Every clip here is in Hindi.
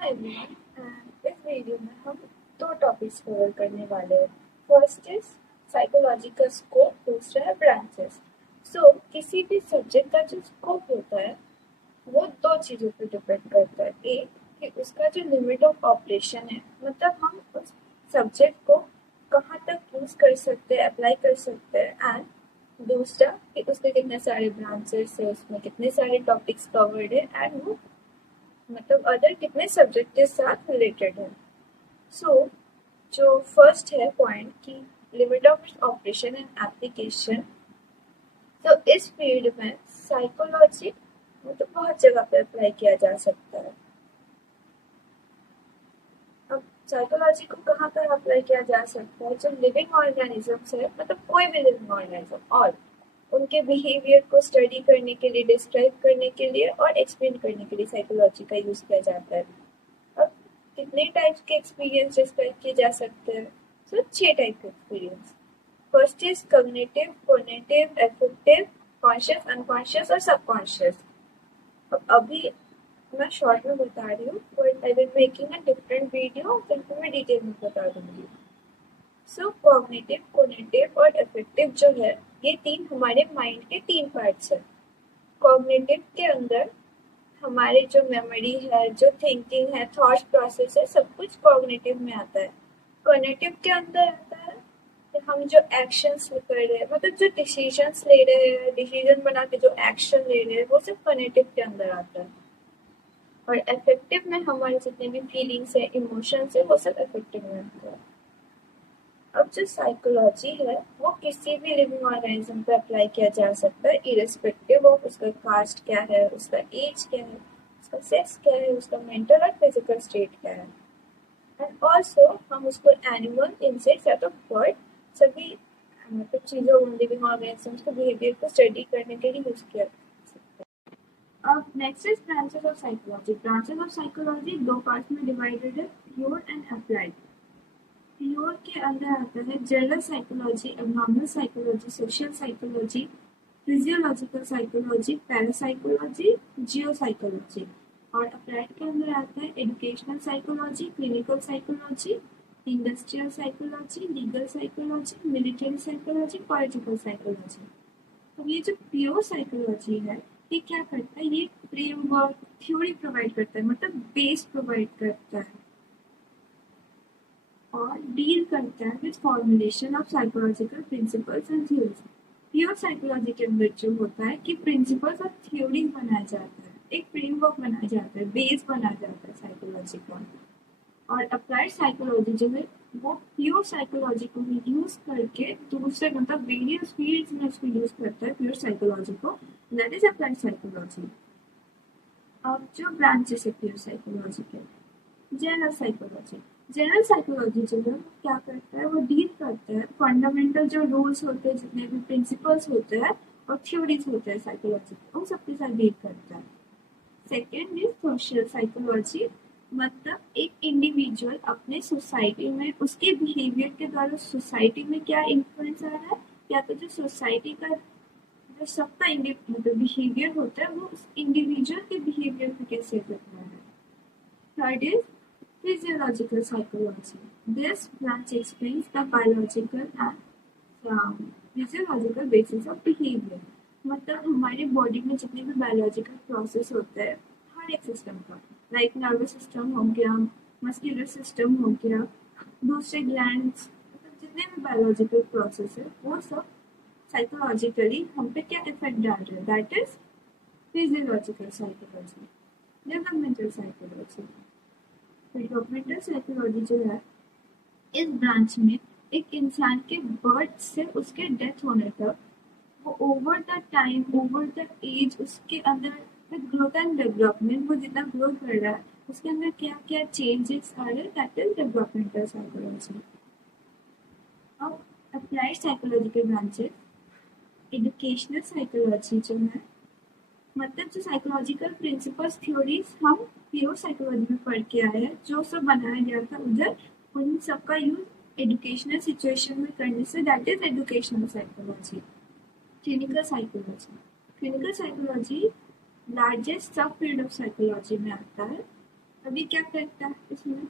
हाय एवरीवन इस वीडियो में हम दो टॉपिक्स कवर करने वाले हैं। फर्स्ट इज साइकोलॉजिकल स्कोप, दूसरा है ब्रांचेस। सो किसी भी सब्जेक्ट का जो स्कोप होता है वो दो चीज़ों पर डिपेंड करता है। एक कि उसका जो लिमिट ऑफ ऑपरेशन है, मतलब हम उस सब्जेक्ट को कहाँ तक यूज कर सकते हैं, अप्लाई कर सकते हैं। एंड दूसरा कि उसके कितने सारे ब्रांचेस है, उसमें कितने सारे टॉपिक्स कवर्ड है एंड वो मतलब अदर कितने सब्जेक्ट के साथ रिलेटेड है। सो जो फर्स्ट है पॉइंट की limit of operation and application. तो इस फील्ड में साइकोलॉजी मतलब बहुत जगह पे अप्लाई किया जा सकता है। अब साइकोलॉजी को कहाँ पर अप्लाई किया जा सकता है? जो लिविंग ऑर्गेनिजम्स है, मतलब कोई भी लिविंग ऑर्गेनिज्म और उनके बिहेवियर को स्टडी करने के लिए, डिस्क्राइब करने के लिए और एक्सप्लेन करने के लिए साइकोलॉजी का यूज किया जाता है। अब कितने टाइप्स के एक्सपीरियंस डिस्क्राइब किए जा सकते हैं? सो 6 टाइप के experience. First is cognitive, cognitive, affective, conscious, unconscious और सबकॉन्शियस। अब अभी मैं शॉर्ट में बता रही हूँ, but I will making a different video जिनको मैं डिटेल में बता दूंगी। सो कॉग्निटिव, कोग्निटिव और अफेक्टिव जो है, ये तीन हमारे माइंड के तीन पार्ट्स हैं। कॉग्निटिव के अंदर हमारी जो मेमोरी है, जो थिंकिंग है, थॉट प्रोसेस है, सब कुछ कॉग्निटिव में आता है। कॉग्निटिव के अंदर आता है कि हम जो एक्शंस कर रहे हैं, मतलब जो डिसीजंस ले रहे हैं, डिसीजन बना के जो एक्शन ले रहे हैं, वो सब कॉग्निटिव के अंदर आता है। और अफेक्टिव में हमारे जितने भी फीलिंग्स है, इमोशंस है, वो सब अफेक्टिव में आता है। अब जो साइकोलॉजी है वो किसी भी लिविंग ऑर्गेनिज्म पे अप्लाई किया जा सकता है, इरेस्पेक्टिव ऑफ उसका कास्ट क्या है, उसका एज क्या है, उसका सेक्स क्या है, उसका मेंटल और फिजिकल स्टेट क्या है। एंड ऑल्सो हम उसको एनिमल, इंसेक्ट्स या तो बर्ड, सभी मतलब चीज़ों, लिविंग ऑर्गेनिजम्स के बिहेवियर को स्टडी करने के लिए यूज किया सकता है। अब next is branches of psychology. Branches of psychology दो पार्ट्स में डिवाइडेड है, प्योर एंड अप्लाइड। प्योर के अंदर आता है general psychology, abnormal psychology, social psychology, physiological psychology, parapsychology, geo psychology. और अप्लाइड के अंदर आता है educational psychology, clinical psychology, industrial psychology, legal psychology, military psychology, political psychology. तो ये जो प्योर साइकोलॉजी है, ये क्या करता है? ये फ्रेमवर्क, थ्योरी प्रोवाइड करता है, मतलब बेस प्रोवाइड करता है और डील करता है with formulation of psychological principles and theories. Pure psychology के अंदर जो होता है कि प्रिंसिपल्स और थ्योरीज बनाया जाता है, एक फ्रेमवर्क बनाया जाता है, बेस बनाया जाता है साइकोलॉजी का। और अप्लाइड साइकोलॉजी जो है वो प्योर साइकोलॉजी को भी यूज करके दूसरे मतलब वेरियस फील्ड्स में उसको यूज करता है, प्योर साइकोलॉजी को। That is applied psychology. अब जो ब्रांचेस है प्योर साइकोलॉजी के, जनरल साइकोलॉजी। जनरल साइकोलॉजी जो है क्या करता है? वो डील करता है फंडामेंटल जो रूल्स होते हैं, जितने भी प्रिंसिपल्स होते हैं और थ्योरीज होते हैं साइकोलॉजी के, उन सबके साथ डील करता है। सेकेंड इज सोशल साइकोलॉजी, मतलब एक इंडिविजुअल अपने सोसाइटी में उसके बिहेवियर के द्वारा सोसाइटी में क्या इन्फ्लुएंस आ रहा है, या तो जो सोसाइटी का जो सबका मतलब बिहेवियर होता है वो उस इंडिविजुअल के बिहेवियर को कैसे करता है। Third is physiological psychology. This branch explains the biological and physiological basis of behavior. मतलब हमारे बॉडी में जितने भी बायोलॉजिकल प्रोसेस होते हैं हर एक सिस्टम का, लाइक नर्वस सिस्टम हो गया, मस्कुलर सिस्टम हो गया, दूसरे ग्लैंड्स, मतलब जितने भी बायोलॉजिकल प्रोसेस है वो सब साइकोलॉजिकली हम पे क्या इफेक्ट डाल रहे हैं। That is physiological psychology. Developmental psychology. Developmental psychology जो है, इस ब्रांच में एक इंसान के बर्थ से उसके डेथ होने तक वो over the time, over the age, उसके अंदर विद ग्रोथ एंड डेवलपमेंट वो जितना ग्रो कर रहा है उसके अंदर क्या क्या चेंजेस आ रहे हैं, दैट इज डेवलपमेंटल साइकोलॉजी। अब अप्लाइड साइकोलॉजी के ब्रांचेस, एजुकेशनल साइकोलॉजी जो है, मतलब जो साइकोलॉजिकल प्रिंसिपल्स, थ्योरीज हम प्योर साइकोलॉजी में पढ़ के आए हैं, जो सब बनाया गया था उधर, उन सबका यूज एजुकेशनल सिचुएशन में करने से, that is educational psychology. Clinical psychology. Clinical psychology largest सब फील्ड ऑफ साइकोलॉजी में आता है। अभी क्या करता है इसमें,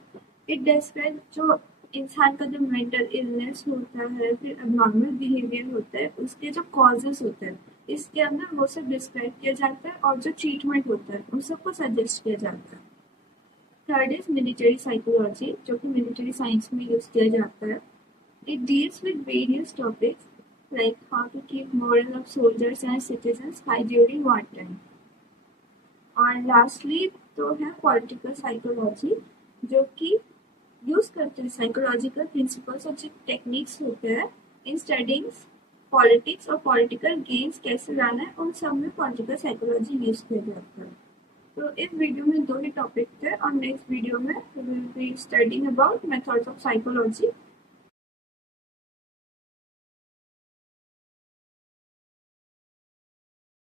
इट डिस्क्राइब जो इंसान का जो मेंटल इलनेस होता है, फिर अबनॉर्मल बिहेवियर होता है, उसके जो कॉजेस होते हैं इसके अंदर वो सब डिस्क्राइब किया जाता है, और जो ट्रीटमेंट होता है उन सबको सजेस्ट किया जाता है। थर्ड इज मिलिट्री साइकोलॉजी, जो कि मिलिट्री साइंस में यूज किया जाता है। It deals with various topics like how to keep moral of soldiers and citizens high during war time. और लास्टली तो है पॉलिटिकल साइकोलॉजी, जो कि यूज करते हैं साइकोलॉजिकल प्रिंसिपल्स और जो टेक्निक्स होते हैं इन स्टडिंग पॉलिटिक्स और पॉलिटिकल गेम्स कैसे लाना है, उन सब में पॉलिटिकल साइकोलॉजी यूज किया जाता है। तो इस वीडियो में दो ही टॉपिक थे, और नेक्स्ट वीडियो में we will be studying about methods of psychology